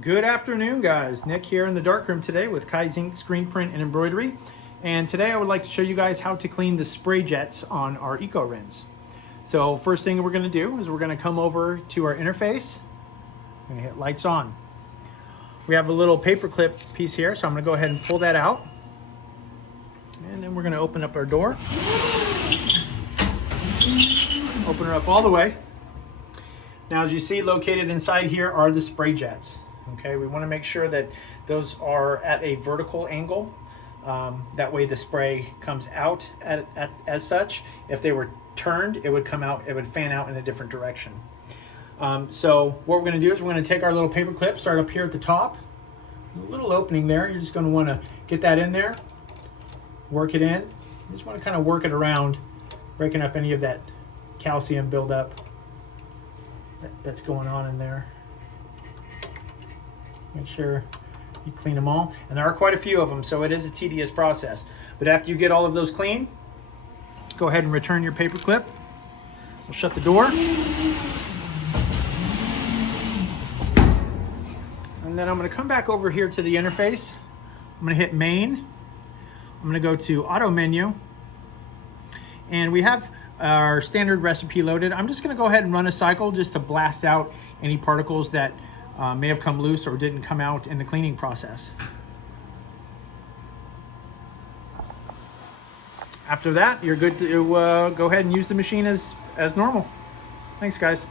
Good afternoon, guys. Nick here in the darkroom today with Kaizink screen print and embroidery. And today I would like to show you guys how to clean the spray jets on our Eco Rinse. So first thing we're going to do is we're going to come over to our interface. I'm going to hit lights on. We have a little paper clip piece here, so I'm going to go ahead and pull that out. And then we're going to open up our door. Open her up all the way. Now, as you see, located inside here are the spray jets. Okay, we want to make sure that those are at a vertical angle. That way the spray comes out as such. If they were turned, it would come out, it would fan out in a different direction. So what we're going to do is we're going to take our little paper clip, start up here at the top. There's a little opening there. You're just going to want to get that in there, work it in. You just want to kind of work it around, breaking up any of that calcium buildup that's going on in there. Make sure you clean them all. And there are quite a few of them, so it is a tedious process. But after you get all of those clean, go ahead and return your paper clip. We'll shut the door. And then I'm going to come back over here to the interface. I'm going to hit Main. I'm going to go to Auto Menu. And we have our standard recipe loaded. I'm just going to go ahead and run a cycle just to blast out any particles that may have come loose or didn't come out in the cleaning process. After that, you're good to go ahead and use the machine as normal. Thanks, guys.